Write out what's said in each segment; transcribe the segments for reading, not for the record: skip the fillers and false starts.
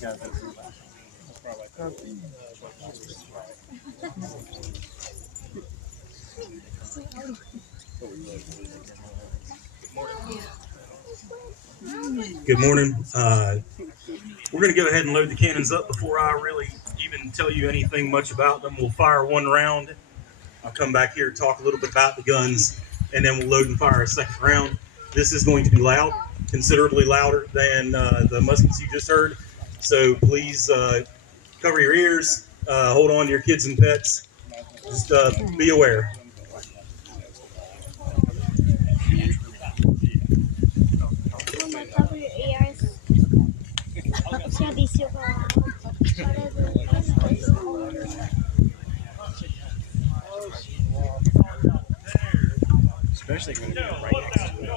Good morning. We're going to go ahead and load the cannons up before I really even tell you anything much about them. We'll fire one round. I'll come back here and talk a little bit about the guns, and then we'll load and fire a second round. This is going to be loud, considerably louder than the muskets you just heard. So please cover your ears, hold on to your kids and pets. Just be aware. Cover your ears. It's gonna be super loud. Especially when you're right next to it.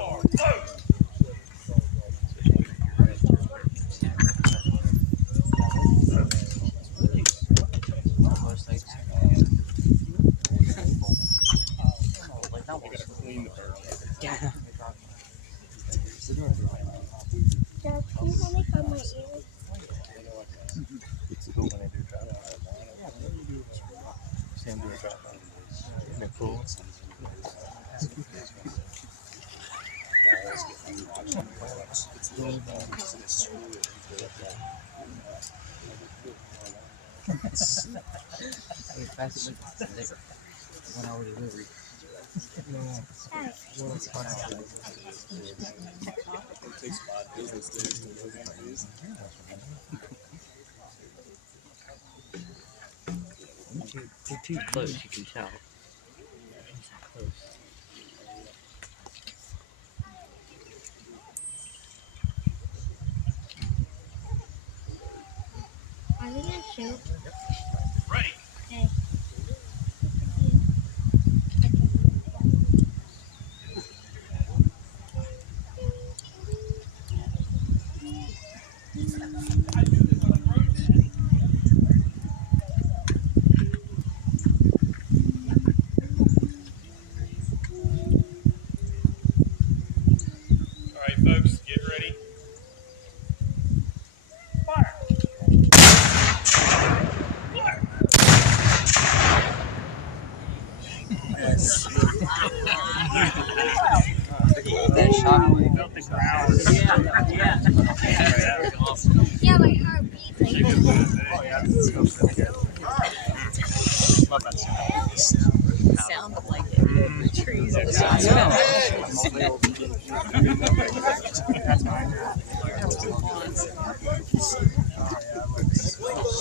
Dad, can you only cover my ears? It's cool when they do drop See them do a drop down. They're cool. You're too close, you can tell. Are we gonna shoot? Ready. Okay. All right, folks, get ready. Fire. That shockwave. Felt the ground. Yeah, my heart beats like Sound like it. Trees on the side.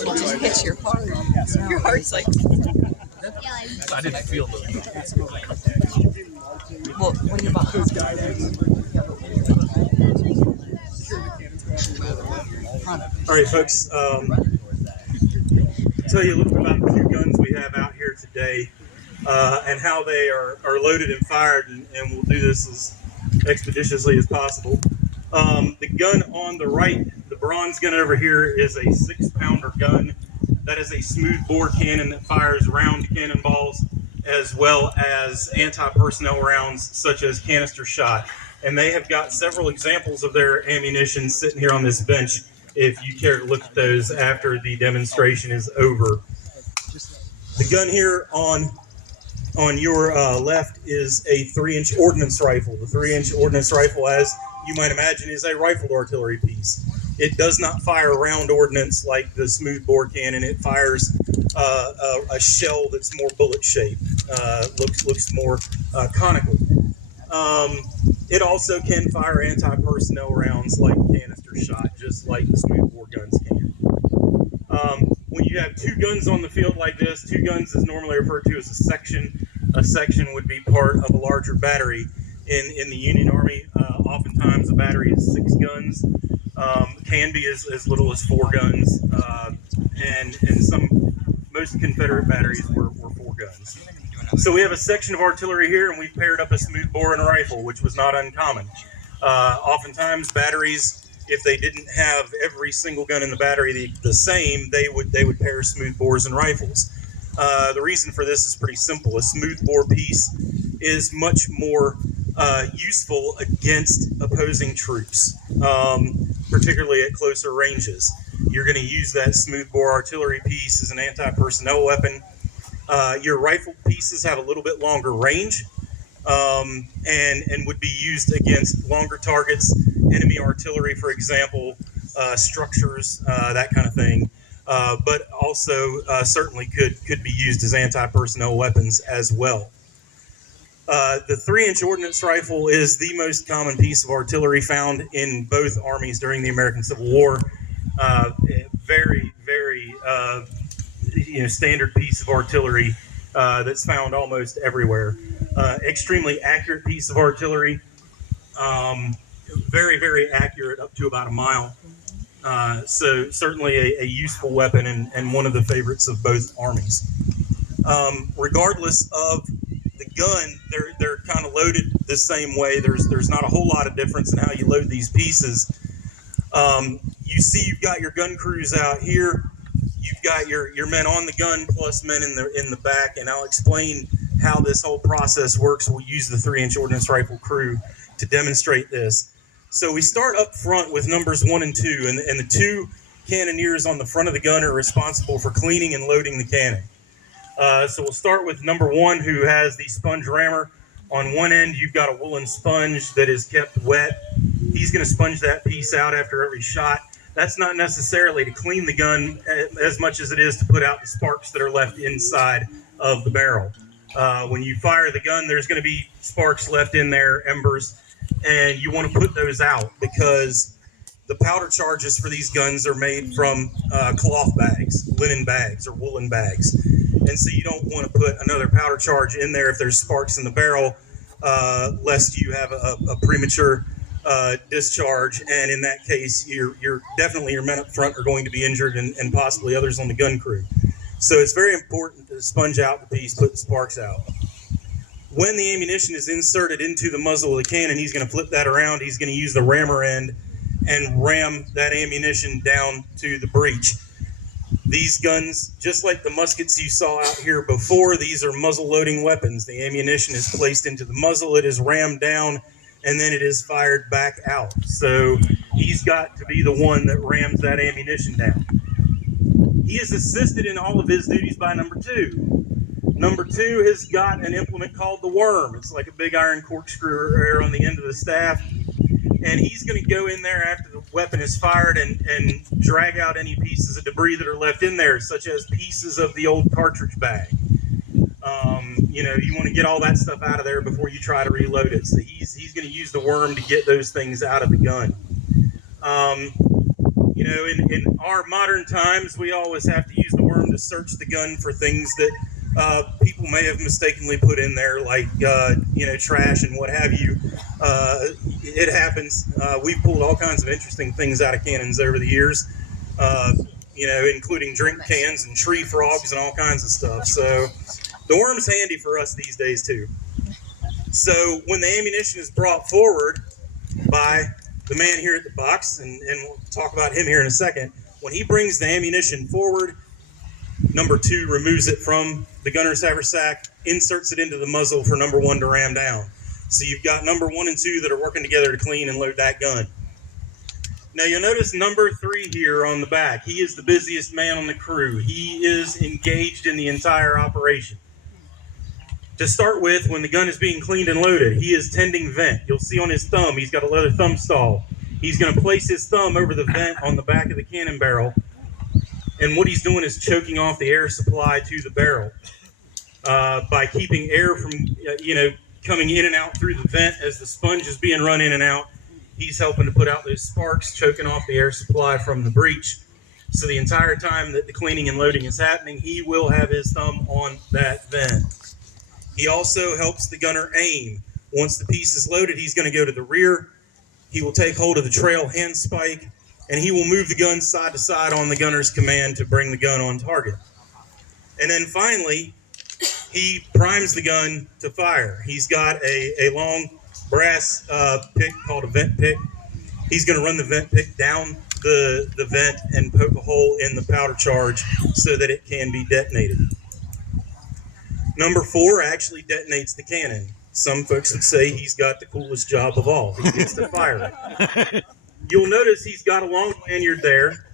It just hits your heart. Your heart's like. I didn't feel those. Well, when you're behind. All right, folks. Tell you a little bit about the two guns we have out here today and how they are loaded and fired, and we'll do this as expeditiously as possible. The gun on the right, the bronze gun over here, is a 6-pounder gun. That is a smooth bore cannon that fires round cannonballs as well as anti-personnel rounds such as canister shot. And they have got several examples of their ammunition sitting here on this bench if you care to look at those after the demonstration is over. The gun here on your left is a 3-inch ordnance rifle. The 3-inch ordnance rifle, as you might imagine, is a rifled artillery piece. It does not fire round ordnance like the smooth bore cannon. It fires a shell that's more bullet shaped, looks more conical. It also can fire anti-personnel rounds like canister shot, just like the smooth bore guns can. When you have two guns on the field like this, two guns is normally referred to as a section. A section would be part of a larger battery. In the Union Army, oftentimes a battery is 6 guns. Can be as little as 4 guns, and most Confederate batteries were 4 guns. So we have a section of artillery here, and we've paired up a smooth bore and a rifle, which was not uncommon. Oftentimes batteries, if they didn't have every single gun in the battery the same, they would pair smooth bores and rifles. The reason for this is pretty simple. A smooth bore piece is much more useful against opposing troops, particularly at closer ranges. You're going to use that smoothbore artillery piece as an anti-personnel weapon. Your rifle pieces have a little bit longer range, and would be used against longer targets, enemy artillery, for example, structures, that kind of thing. But also certainly could be used as anti-personnel weapons as well. The 3-inch ordnance rifle is the most common piece of artillery found in both armies during the American Civil War. Very, very standard piece of artillery that's found almost everywhere. Extremely accurate piece of artillery. Very, very accurate up to about a mile. So certainly a useful weapon and one of the favorites of both armies. Regardless of the gun, they're kind of loaded the same way. There's not a whole lot of difference in how you load these pieces. You see, you've got your gun crews out here. You've got your men on the gun plus men in the back, and I'll explain how this whole process works. We'll use the 3-inch ordnance rifle crew to demonstrate this. So we start up front with numbers 1 and 2, and the 2 cannoneers on the front of the gun are responsible for cleaning and loading the cannon. So we'll start with number 1, who has the sponge rammer. On one end, you've got a woolen sponge that is kept wet. He's going to sponge that piece out after every shot. That's not necessarily to clean the gun as much as it is to put out the sparks that are left inside of the barrel. When you fire the gun, there's going to be sparks left in there, embers, and you want to put those out because the powder charges for these guns are made from cloth bags, linen bags, or woolen bags. And so you don't want to put another powder charge in there if there's sparks in the barrel, lest you have a premature discharge. And in that case, you're definitely your men up front are going to be injured and possibly others on the gun crew. So it's very important to sponge out the piece, put the sparks out. When the ammunition is inserted into the muzzle of the cannon, he's going to flip that around. He's going to use the rammer end and ram that ammunition down to the breech. These guns, just like the muskets you saw out here before, these are muzzle loading weapons. The ammunition is placed into the muzzle, it is rammed down, and then it is fired back out. So he's got to be the one that rams that ammunition down. He is assisted in all of his duties by number 2. Number 2 has got an implement called the worm. It's like a big iron corkscrew on the end of the staff. And he's going to go in there after the weapon is fired and drag out any pieces of debris that are left in there, such as pieces of the old cartridge bag. You want to get all that stuff out of there before you try to reload it. So he's going to use the worm to get those things out of the gun. In our modern times, we always have to use the worm to search the gun for things that people may have mistakenly put in there, like trash and what have you. It happens. We've pulled all kinds of interesting things out of cannons over the years, including drink cans and tree frogs and all kinds of stuff. So the worm's handy for us these days too. So when the ammunition is brought forward by the man here at the box, and we'll talk about him here in a second, when he brings the ammunition forward, number 2 removes it from the gunner's haversack, inserts it into the muzzle for number 1 to ram down. So you've got number 1 and 2 that are working together to clean and load that gun. Now you'll notice number 3 here on the back. He is the busiest man on the crew. He is engaged in the entire operation. To start with, when the gun is being cleaned and loaded, he is tending vent. You'll see on his thumb, he's got a leather thumb stall. He's going to place his thumb over the vent on the back of the cannon barrel. And what he's doing is choking off the air supply to the barrel by keeping air from, coming in and out through the vent as the sponge is being run in and out. He's helping to put out those sparks, choking off the air supply from the breech. So the entire time that the cleaning and loading is happening, he will have his thumb on that vent. He also helps the gunner aim. Once the piece is loaded, he's going to go to the rear. He will take hold of the trail handspike, and he will move the gun side to side on the gunner's command to bring the gun on target. And then finally, he primes the gun to fire. He's got a long brass pick called a vent pick. He's going to run the vent pick down the vent and poke a hole in the powder charge so that it can be detonated. Number 4 actually detonates the cannon. Some folks would say he's got the coolest job of all. He gets to fire it. You'll notice he's got a long lanyard there.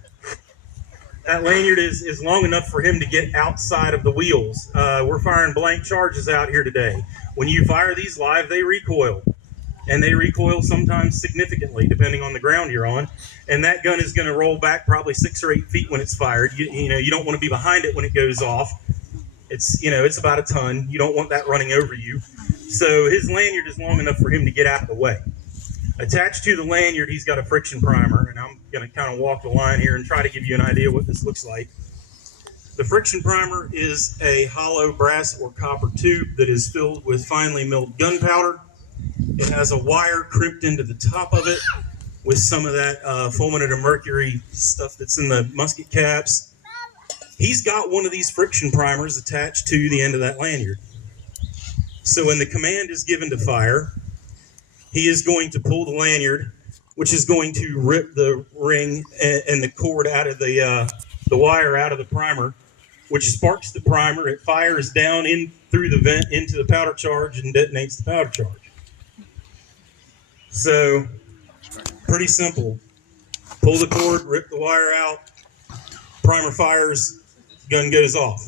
That lanyard is long enough for him to get outside of the wheels. We're firing blank charges out here today. When you fire these live, they recoil. And they recoil sometimes significantly, depending on the ground you're on. And that gun is going to roll back probably 6 or 8 feet when it's fired. You don't want to be behind it when it goes off. It's about a ton. You don't want that running over you. So his lanyard is long enough for him to get out of the way. Attached to the lanyard, he's got a friction primer, and I'm going to kind of walk the line here and try to give you an idea what this looks like. The friction primer is a hollow brass or copper tube that is filled with finely milled gunpowder. It has a wire crimped into the top of it with some of that fulminate of mercury stuff that's in the musket caps. He's got one of these friction primers attached to the end of that lanyard. So when the command is given to fire, he is going to pull the lanyard, which is going to rip the ring and the cord out of the wire out of the primer, which sparks the primer. It fires down in through the vent into the powder charge and detonates the powder charge. So, pretty simple. Pull the cord, rip the wire out, primer fires, gun goes off.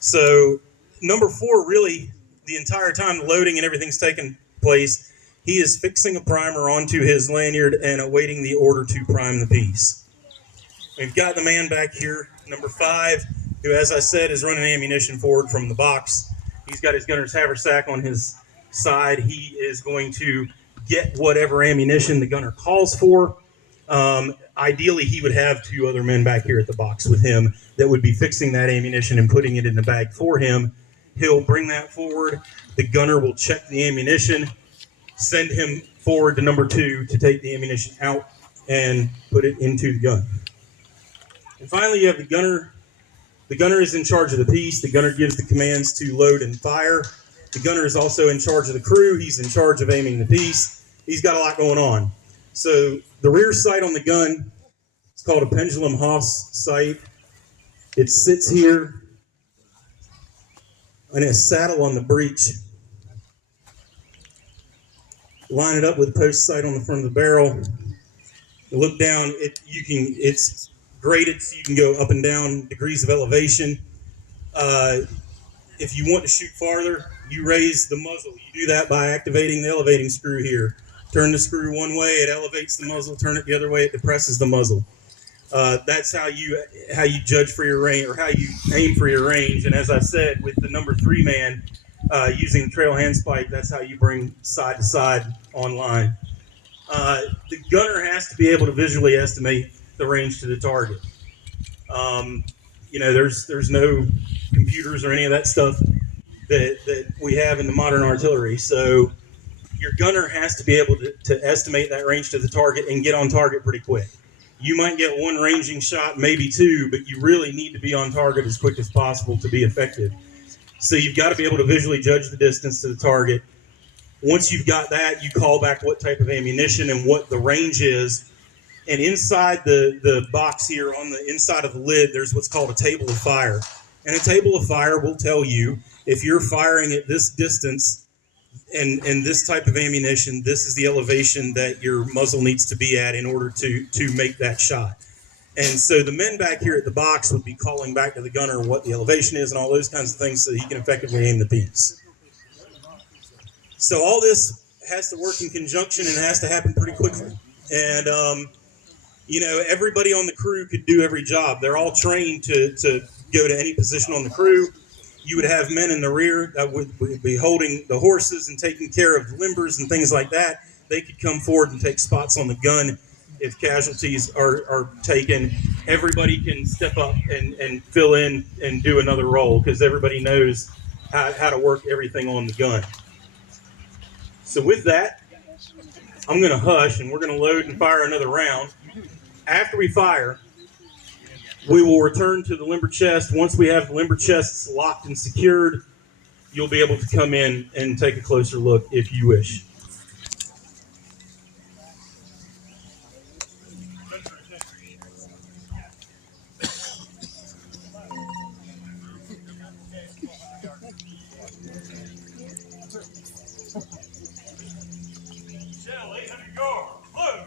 So, number 4, really, the entire time the loading and everything's taking place, he is fixing a primer onto his lanyard and awaiting the order to prime the piece. We've got the man back here, number 5, who, as I said, is running ammunition forward from the box. He's got his gunner's haversack on his side. He is going to get whatever ammunition the gunner calls for. Ideally, he would have 2 other men back here at the box with him that would be fixing that ammunition and putting it in the bag for him. He'll bring that forward. The gunner will check the ammunition, send him forward to number 2 to take the ammunition out and put it into the gun. And finally, you have the gunner. The gunner is in charge of the piece. The gunner gives the commands to load and fire. The gunner is also in charge of the crew. He's in charge of aiming the piece. He's got a lot going on. So the rear sight on the gun is called a pendulum Haas sight. It sits here in a saddle on the breech. Line it up with a post sight on the front of the barrel. You look down. It's graded so you can go up and down degrees of elevation. If you want to shoot farther, you raise the muzzle. You do that by activating the elevating screw here. Turn the screw one way, it elevates the muzzle. Turn it the other way, it depresses the muzzle. That's how you judge for your range, or how you aim for your range. And as I said, with the number 3 man using the trail handspike, that's how you bring side to side on line. The gunner has to be able to visually estimate the range to the target. There's no computers or any of that stuff that we have in the modern artillery. So your gunner has to be able to estimate that range to the target and get on target pretty quick. You might get 1 ranging shot, maybe 2, but you really need to be on target as quick as possible to be effective. So you've got to be able to visually judge the distance to the target. Once you've got that, you call back what type of ammunition and what the range is. And inside the box here, on the inside of the lid, there's what's called a table of fire. And a table of fire will tell you if you're firing at this distance and this type of ammunition, this is the elevation that your muzzle needs to be at in order to make that shot. And so the men back here at the box would be calling back to the gunner what the elevation is and all those kinds of things so he can effectively aim the piece. So all this has to work in conjunction and has to happen pretty quickly. And everybody on the crew could do every job. They're all trained to go to any position on the crew. You would have men in the rear that would be holding the horses and taking care of the limbers and things like that. They could come forward and take spots on the gun if casualties are taken. Everybody can step up and fill in and do another role because everybody knows how to work everything on the gun. So with that, I'm going to hush and we're going to load and fire another round. After we fire, we will return to the limber chest. Once we have the limber chests locked and secured, you'll be able to come in and take a closer look if you wish. Shell 800 yards, load.